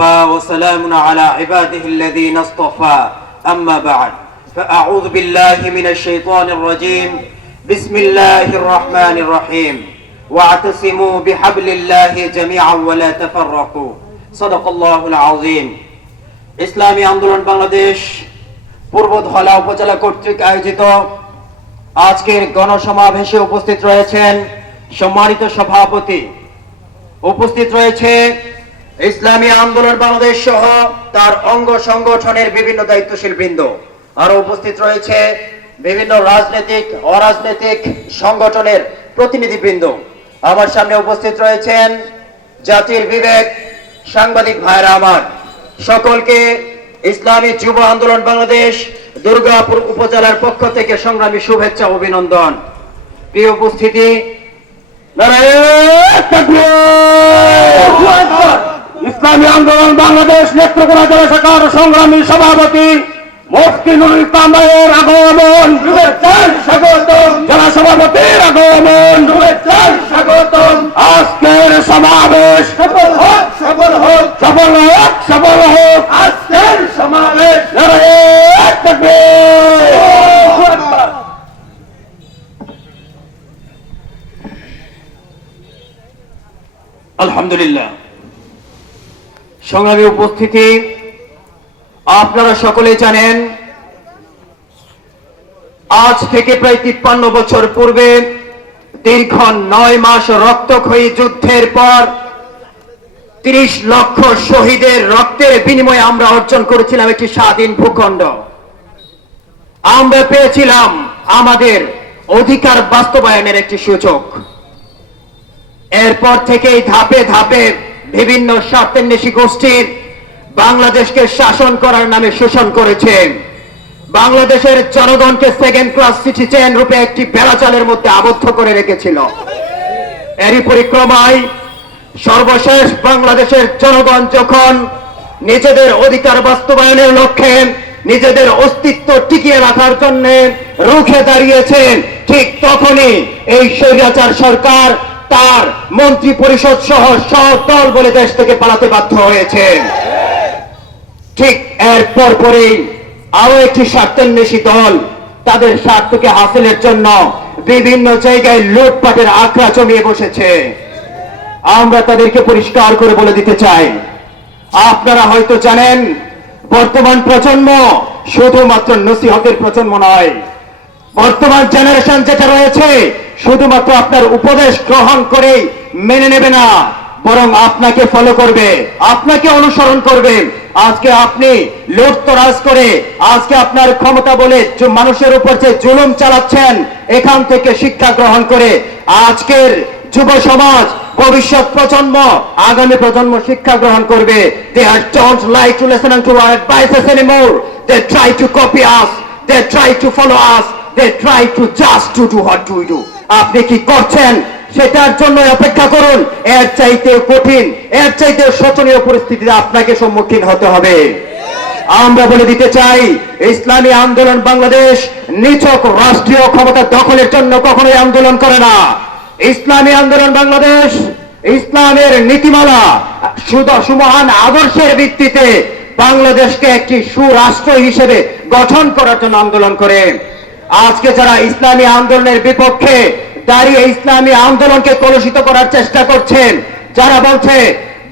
وكفى وسلام على عباده الذين اصطفى أما بعد فأعوذ بالله من الشيطان الرجيم بسم الله الرحمن الرحيم واعتصموا بحبل الله جميعا ولا تفرقوا صدق الله العظيم ইসলামী আন্দোলন বাংলাদেশ পূর্ব ধলা উপজেলা কর্তৃক আয়োজিত আজকের গণসমাবেশে উপস্থিত রয়েছেন সম্মানিত সভাপতি, উপস্থিত রয়েছে ইসলামী আন্দোলন বাংলাদেশ সহ তার অঙ্গ সংগঠনের বিভিন্ন দায়িত্বশীল বৃন্দ, আর উপস্থিত রয়েছে বিভিন্ন রাজনৈতিক অরাজনৈতিক সংগঠনের প্রতিনিধিবৃন্দ। আমার সামনে উপস্থিত রয়েছেন জাতির বিবেক সাংবাদিক ভাইরা আমার, সকলকে ইসলামী যুব আন্দোলন বাংলাদেশ দুর্গাপুর উপজেলার পক্ষ থেকে সংগ্রামী শুভেচ্ছা অভিনন্দন। প্রিয় উপস্থিতি, ইসলামী আন্দোলন বাংলাদেশ নেত্রকোনা জেলা শাখার সংগ্রামী সভাপতি মুফতি নুরুল ইসলাম ভাইয়ের আগমন, স্বাগতম। জেলা সভাপতির আগমন, স্বাগতম। আজকের সমাবেশ সফল হোক, সফল হোক, সফল হোক, সফল হোক। আজকের সমাবেশ আলহামদুলিল্লাহ। সংগ্রামী উপস্থিতি, আপনারা সকলে জানেন আজ থেকে প্রায় 53 বছর পূর্বে দীর্ঘ 9 মাস রক্তক্ষয়ী যুদ্ধের পর 30 লক্ষ শহীদের রক্তের বিনিময়ে আমরা অর্জন করেছিলাম একটি স্বাধীন ভূখণ্ড। আমরা পেয়েছিলাম আমাদের অধিকার বাস্তবায়নের একটি সুযোগ। এরপর থেকেই ধাপে ধাপে বিভিন্ন স্বার্থান্বেষী গোষ্ঠীর বাংলাদেশকে শাসন করার নামে শোষণ করেছে, বাংলাদেশের জনগণকে সেকেন্ড ক্লাস সিটিজেন রূপে একটি বেড়াচালের মধ্যে আবদ্ধ করে রেখেছিল। এরই পরিক্রমায় সর্বশেষ বাংলাদেশের জনগণ যখন নিজেদের অধিকার বাস্তবায়নের লক্ষ্যে নিজেদের অস্তিত্ব টিকিয়ে রাখার জন্য রুখে দাঁড়িয়েছেন, ঠিক তখনই এই স্বৈরাচার সরকার তার মন্ত্রী পরিষদ সহ সব দল বলে দেশ থেকে পালাতে বাধ্য হয়েছে। ঠিক এর পরেই আরো একটি স্বার্থান্বেষী দল তাদের স্বার্থকে হাসিলের জন্য বিভিন্ন জায়গায় লুটপাটের আখড়া জমিয়ে বসেছে। আমরা তাদেরকে পরিষ্কার করে বলে দিতে চাই, আপনারা হয়তো জানেন বর্তমান প্রজন্ম শুধুমাত্র নসিহতের প্রজন্ম নয়। বর্তমান জেনারেশন যেটা রয়েছে শুধুমাত্র আপনার উপদেশ গ্রহণ করে মেনে নেবে না, বরং আপনাকে ফলো করবে, আপনাকে অনুসরণ করবে। আজকে আপনি লুটতরাজ করে আজকে আপনার ক্ষমতা বলে মানুষের উপর যে জুলুম চালাচ্ছেন, এখান থেকে শিক্ষা গ্রহণ করে আজকের যুব সমাজ, ভবিষ্যৎ প্রজন্ম, আগামী প্রজন্ম শিক্ষা গ্রহণ করবে। They don't like to listen to our advices anymore. They try to copy us. They try to follow us. They try to just to do what we do. আপনি কি করছেন সেটার জন্য অপেক্ষা করুন। এর চাইতে কঠিন, এর চাইতে শোচনীয় পরিস্থিতিতে আপনাকে সম্মুখীন হতে হবে। আমরা বলে দিতে চাই, ইসলামী আন্দোলন বাংলাদেশ নিছক রাষ্ট্রীয় ক্ষমতা দখলের জন্য কখনোই আন্দোলন করে না। ইসলামী আন্দোলন বাংলাদেশ ইসলামের নীতিমালা সুমহান আদর্শের ভিত্তিতে বাংলাদেশকে একটি সুরাষ্ট্র হিসেবে গঠন করার জন্য আন্দোলন করে। আজকে যারা ইসলামী আন্দোলনের বিপক্ষে দাঁড়িয়ে ইসলামী আন্দোলনকে কলুষিত করার চেষ্টা করছেন, যারা বলছে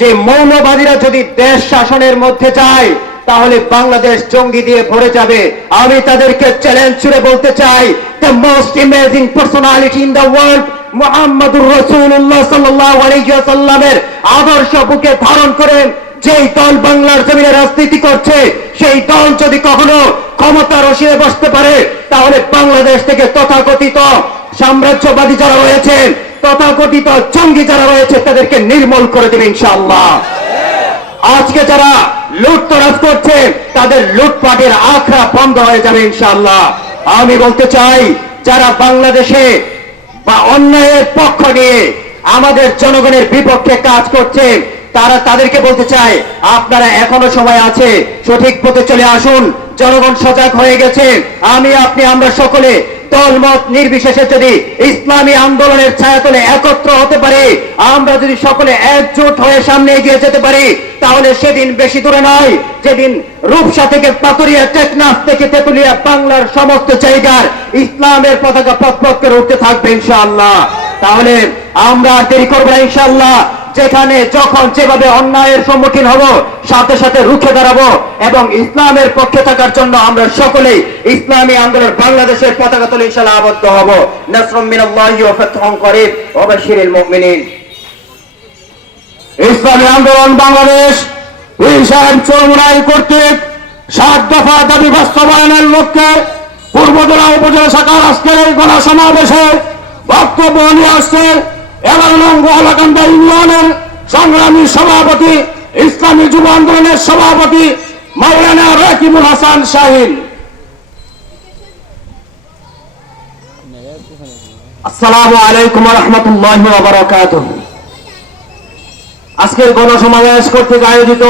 যে মৌলবাদীরা যদি দেশ শাসনের মধ্যে যায় তাহলে বাংলাদেশ জঙ্গি দিয়ে ভরে যাবে, আমি তাদেরকে চ্যালেঞ্জ ছুড়ে বলতে চাই, the most amazing personality in the world মুহাম্মদুর রাসূলুল্লাহ সাল্লাল্লাহু আলাইহি ওয়াসাল্লামের আদর্শ বুকে ধারণ করে যেই দল বাংলার জমিনে রাজনীতি করছে, সেই দল যদি কখনো ক্ষমতা রসিয়ে বসতে পারে তাহলে বাংলাদেশ থেকে তথাকথিত সাম্রাজ্যবাদী যারা রয়েছেন, তথাকথিত জঙ্গি যারা রয়েছে তাদেরকে নির্মূল করে দেবে ইনশাআল্লাহ। আজকে যারা লুটতরাজ করছে তাদের লুটপাটের আখড়া বন্ধ হয়ে যাবে ইনশাআল্লাহ। আমি বলতে চাই, যারা বাংলাদেশে বা অন্যায়ের পক্ষ নিয়ে আমাদের জনগণের বিপক্ষে কাজ করছে তাদেরকে বলতে চাই, আপনারা এখনো সময় আছে, সঠিক পথে চলে আসুন। জনগণ সজাগ হয়ে গেছে। আমরা সকলে দলমত নির্বিশেষে যদি ইসলামী আন্দোলনের ছায়াতলে একত্র হতে পারি, আমরা যদি সকলে একজোট হয়ে সামনে এগিয়ে যেতে পারি, তাহলে সেদিন বেশি দূরে নয়, যেদিন রূপসা থেকে পাতুরিয়া, টেকনাফ থেকে তেতুলিয়া, বাংলার সমস্ত জায়গার ইসলামের পতাকা পথ করে উঠতে থাকবে ইনশাআল্লাহ। তাহলে আমরা আর দেরি করবো না ইনশাআল্লাহ। যেখানে যখন যেভাবে অন্যায়ের সম্মুখীন হব, সাথে সাথে রুখে দাঁড়াবো এবং ইসলামের পক্ষে থাকার জন্য আমরা সকলেই ইসলামী আন্দোলন বাংলাদেশের পতাকা তুলে ইনশাআল্লাহ আবদ্ধ হব। নাসরুম মিনাল্লাহি ওয়া ফাতহুন করিব ওয়া বাশশিরিল মুমিনিন। ইসলামী আন্দোলন বাংলাদেশ পীর সাহেব চরমুনাই কর্তৃক 7 দফা দাবি বাস্তবায়নের লক্ষ্যে পূর্বজেলা উপজেলা শাখার আজকের এই গণসমাবেশে বক্তব্য নিয়ে আসছে 11 নং গোয়ালাকান্দা ইউনিয়নের সংগ্রামী সভাপতি, ইসলামী যুব আন্দোলনের সভাপতি মাওলানা রাকিবুল হাসান শাহিন। আসসালামু আলাইকুম ওয়া রাহমাতুল্লাহি ওয়া বারাকাতুহু। আজকের গণসমাবেশ কর্তৃক আয়োজিত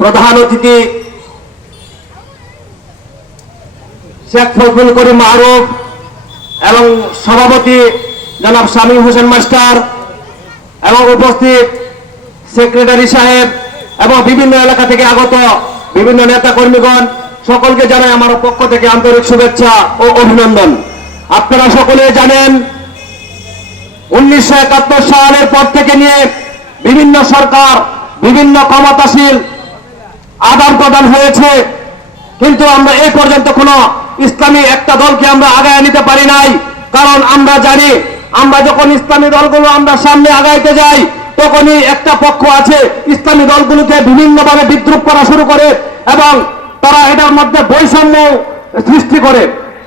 প্রধান অতিথি শেখ ফজলুল করিম মারুফ এবং সভাপতি জনাব শামীম হোসেন মাস্টার এবং উপস্থিত সেক্রেটারি সাহেব এবং বিভিন্ন এলাকা থেকে আগত বিভিন্ন নেতা কর্মীগণ, সকলকে জানাই আমার পক্ষ থেকে আন্তরিক শুভেচ্ছা ও অভিনন্দন। আপনারা সকলে জানেন 1971 সালের পর থেকে নিয়ে বিভিন্ন সরকার, বিভিন্ন ক্ষমতাশীল আদান প্রদান হয়েছে, কিন্তু আমরা এই পর্যন্ত কোনো ইসলামী একটা দলকে আমরা আগায় নিতে পারি নাই। কারণ আমরা জানি, আমরা যখন ইসলামী দলগুলো আমরা সামনে আগাইতে যাই, তখনই একটা পক্ষ আছে ইসলামী দলগুলোকে বিভিন্নভাবে বিদ্রুপ করা শুরু করে এবং তারা এটার মধ্যে বৈষম্য সৃষ্টি করে।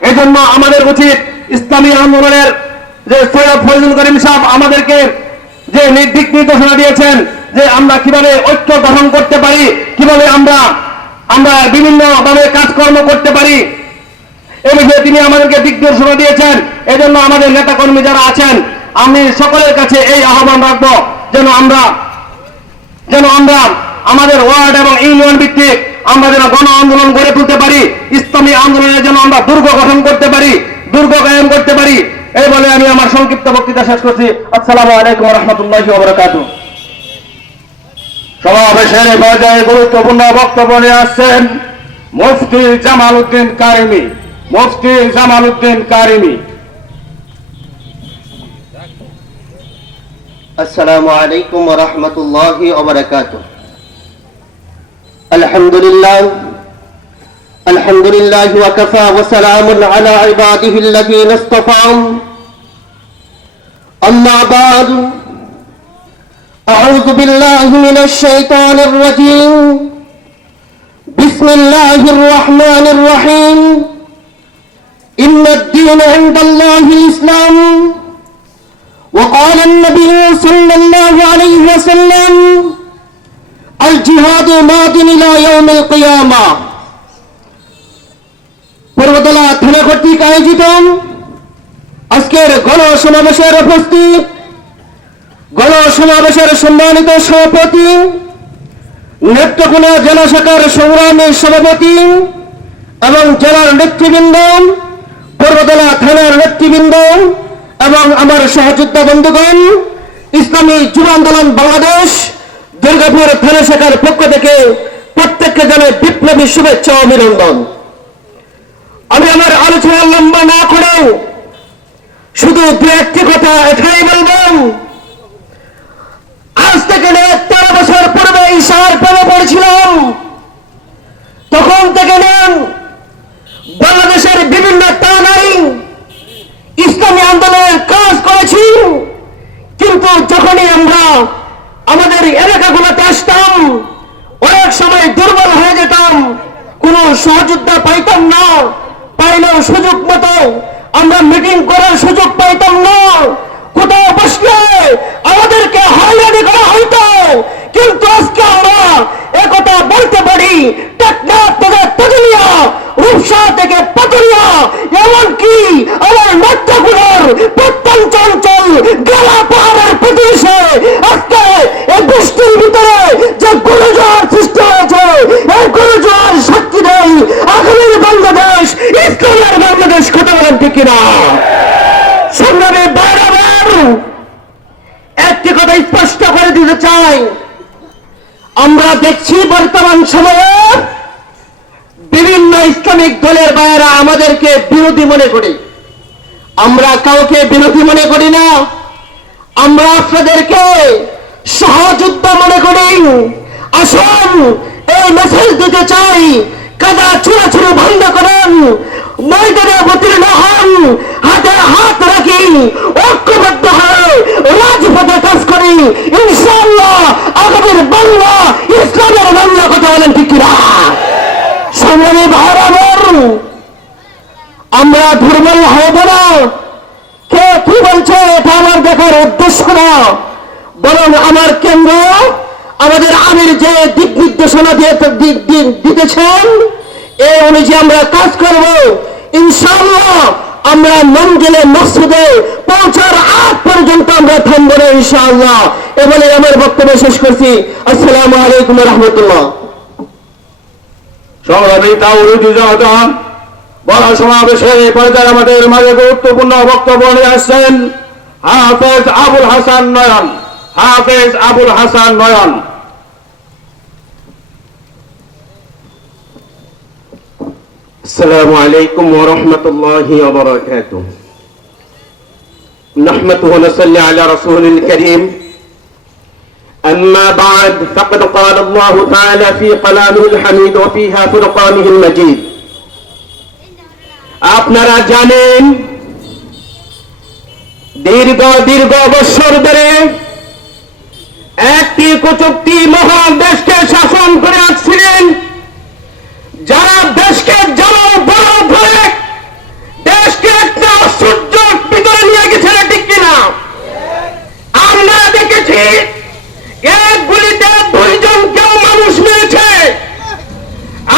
এজন্য আমাদের উচিত ইসলামী আন্দোলনের যে সৈয়দ ফজলুল করিম সাহেব আমাদেরকে যে দিক নির্দেশনা দিয়েছেন, যে আমরা কিভাবে ঐক্য গঠন করতে পারি, কিভাবে আমরা বিভিন্নভাবে কাজকর্ম করতে পারি, এই বিষয়ে তিনি আমাদেরকে দিক নির্দেশনা দিয়েছেন। এজন্য আমাদের নেতা কর্মী যারা আছেন, আমি সকলের কাছে এই আহ্বান রাখবো যেন আমরা আমাদের ওয়ার্ড এবং ইউনিয়ন ভিত্তিক আমরা যেন গণ আন্দোলন গড়ে তুলতে পারি, ইসলামী আন্দোলনের জন্য আমরা দুর্গ গঠন করতে পারি, দুর্গ কায়েম করতে পারি। এই বলে আমি আমার সংক্ষিপ্ত বক্তৃতা শেষ করছি। আসসালামু আলাইকুম ওয়া রাহমাতুল্লাহি ওয়া বারাকাতুহু। সমাবেশের পর্যায়ে গুরুত্বপূর্ণ বক্তব্য নিয়ে আসছেন মুফতি জামাল উদ্দিন কারিমি। মুফতি জামাল উদ্দিন কারিমি। السلام عليكم ورحمة الله وبركاته. الحمد لله وكفى وسلام على عباده الذين اصطفى. أما بعد، أعوذ بالله من الشيطان الرجيم. بسم الله الرحمن الرحيم. إن الدين عند الله الإسلام. وقال النبي صلى الله عليه وسلم: الجهاد ماض إلى يوم القيامة. পূর্বতলা থানা কর্তৃক আয়োজিত আজকের গণসমাবেশের উপস্থিত, গণসমাবেশের সম্মানিত সভাপতি, নেত্রকোনা জেলা শাখার সংগ্রামী সভাপতি এবং জেলার নেতৃবৃন্দ, পূর্বতলা থানার নেতৃবৃন্দ এবং আমার সহযোদ্ধা বন্ধুগণ, ইসলামী যুব আন্দোলন বাংলাদেশ দুর্গাপুর থানা শাখার পক্ষ থেকে প্রত্যেককে জানাই বিপ্লবী শুভেচ্ছা ও অভিনন্দন। আমি আমার আলোচনা লম্বা না করে শুধু দু একটি কথা এখানে বললাম। আজ থেকে 13 বছর পূর্বে ঈশার প্রেমে পড়েছিলাম। তখন থেকে বাংলাদেশের বিভিন্ন থানায় ইসলামী আন্দোলনের কাজ করেছি, কিন্তু যখনই আমরা আমাদের এলাকাগুলোতে আসতাম, অনেক সময় দুর্বল হয়ে যেতাম, কোনো সহযোদ্ধা পাইতাম না, পাইলেও সুযোগ মতো আমরা মিটিং করার সুযোগ পাইতাম না। কোথাও বসলে আমাদেরকে হয়রানি করা হইতো, কিন্তু আজকে আমরা একথা বলতে পারি, টেকনাফ থেকে তেতুলিয়া, রূপসা থেকে পাতুরিয়া, এমনকি আমার নেত্রকোনার প্রত্যন্ত অঞ্চল গেলা পাহাড়ের প্রদেশে আজকে আমরা দেখছি বর্তমান সময়ে বিভিন্ন ইসলামিক দলের ভাইয়েরা আমাদেরকে বিরোধী মনে করে। আমরা কাউকে বিরোধী মনে করি না, আমরা আপনাদেরকে সহযোদ্ধা মনে করি। আসুন এই মেসেজ দিতে চাই, কাদা ছুড়াছুড়ি বন্ধ করেন, ময়দানে অবতীর্ণ হন, হাতে হাত রাখি, ঐক্যবদ্ধ হয়ে রাজপথে কাজ করি। ইনশাআল্লাহ আগামীর বাংলা ইসলামের বাংলা। কথা বলেন ঠিক কিনা? সংগ্রামী ভাইরা আমার, আমরা দুর্বল হব না। কে কি বলছে এটা আমার দেখার উদ্দেশ্য না, বরং আমার কেন্দ্র আমাদের আমির যে দিক নির্দেশনা দিতেছেন এই অনুযায়ী আমরা কাজ করব। ইনশাআল্লাহ আমরা মঞ্জিলে মসজিদে পৌঁছার আগ পর্যন্ত আমরা থামব না ইনশাআল্লাহ। এ বলে আমার বক্তব্য শেষ করছি। আসসালামু আলাইকুম ওয়া রাহমাতুল্লাহ। সংগ্রামী তাওহীদি জনতা, বড় সমাবেশে পর্যায়ে আমাদের মাঝে গুরুত্বপূর্ণ বক্তব্য নিয়ে আসছেন হাফেজ আবুল হাসান নয়ন। হাফেজ আবুল হাসান নয়ন। السلام عليكم ورحمة الله وبركاته. نحمده ونصلي على رسول الكريم. أما بعد فقد قال الله تعالى في كلامه الحميد وفيها فرقانه المجيد. আপনারা জানেন দীর্ঘ বছর ধরে একটি কুচক্রী মহান দেশকে শাসন করে আসছিলেন, যারা দেশকে জ্বালাও বড় ধরে দেশকে একটা আশ্চর্যের ভিতরে নিয়ে গেছে। ঠিক কিনা? আমরা দেখেছি এক গুলিতে 2 জনকেও মানুষ মেরেছে।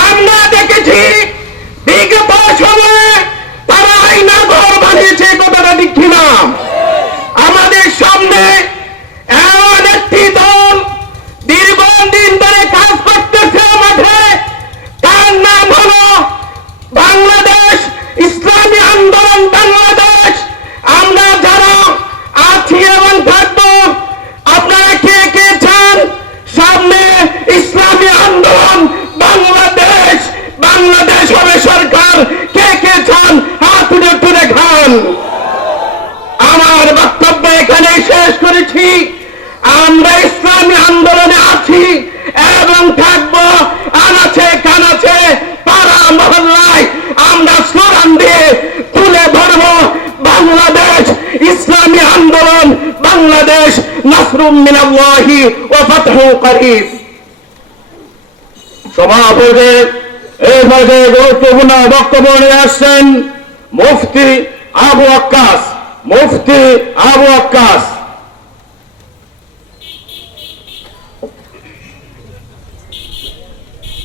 আমরা দেখেছি বিগত সময়ে তারা আইনা ঘর বানিয়েছে। কথাটা ঠিক কিনা? আমাদের সামনে এমন একটি দল দীর্ঘদিন ধরে কাজ করতেছে মাঠে, তার নাম হলো বাংলাদেশ ইসলামী আন্দোলন বাংলাদেশ। আমরা যারা আছি এবং থাকবো, আপনারা কে কে চান সামনে ইসলামী আন্দোলন বাংলাদেশ, বাংলাদেশ হবে সরকার? কে কে চান হাত তুলে খান। আমার বক্তব্য এখানে শেষ করেছি। আমরা ইসলামী আন্দোলনে আছি এবং থাকবো। আনাচে কানাচে পাড়া মহল্লায় আমরা স্লোগান দিয়ে তুলে ধরবো বাংলাদেশ ইসলামী আন্দোলন বাংলাদেশ, নাসরুম মিনাল্লাহি ওয়া ফাতহুন করিব। সভাপতি এই পর্যায়ে গুরুত্বপূর্ণ বক্তব্য নিয়ে আসছেন মুফতি আবু আক্কাস। মুফতি আবু আক্কাস।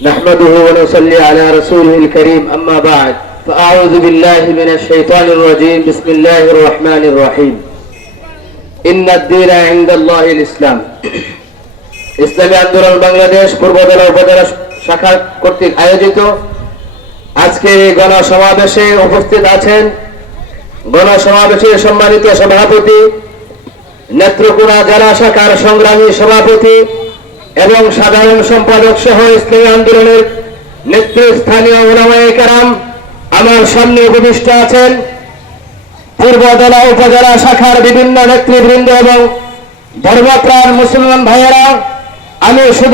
نحمده ونصلي على رسوله الكريم. أما بعد فأعوذ بالله من الشيطان الرجيم. بسم الله الرحمن الرحيم. إن الدين عند الله الإسلام. ইসলামী আন্দোলন বাংলাদেশ পূর্বজেলা উপজেলা শাখা কর্তৃক আয়োজিত আজকে গণসমাবেশে উপস্থিত আছেন গণসমাবেশের সম্মানিত সভাপতি, নেত্রকোনা জেলা শাখার সংগ্রামী সভাপতি এবং সাধারণ সম্পাদক সহ ইসলামী আন্দোলনের নেতৃস্থানীয় উলামায়ে কেরাম। আমার সামনে উপবিষ্ট আছেন পূর্বজেলা উপজেলা শাখার বিভিন্ন নেতৃবৃন্দ এবং ধর্মপ্রাণ মুসলমান ভাইয়েরা। আমি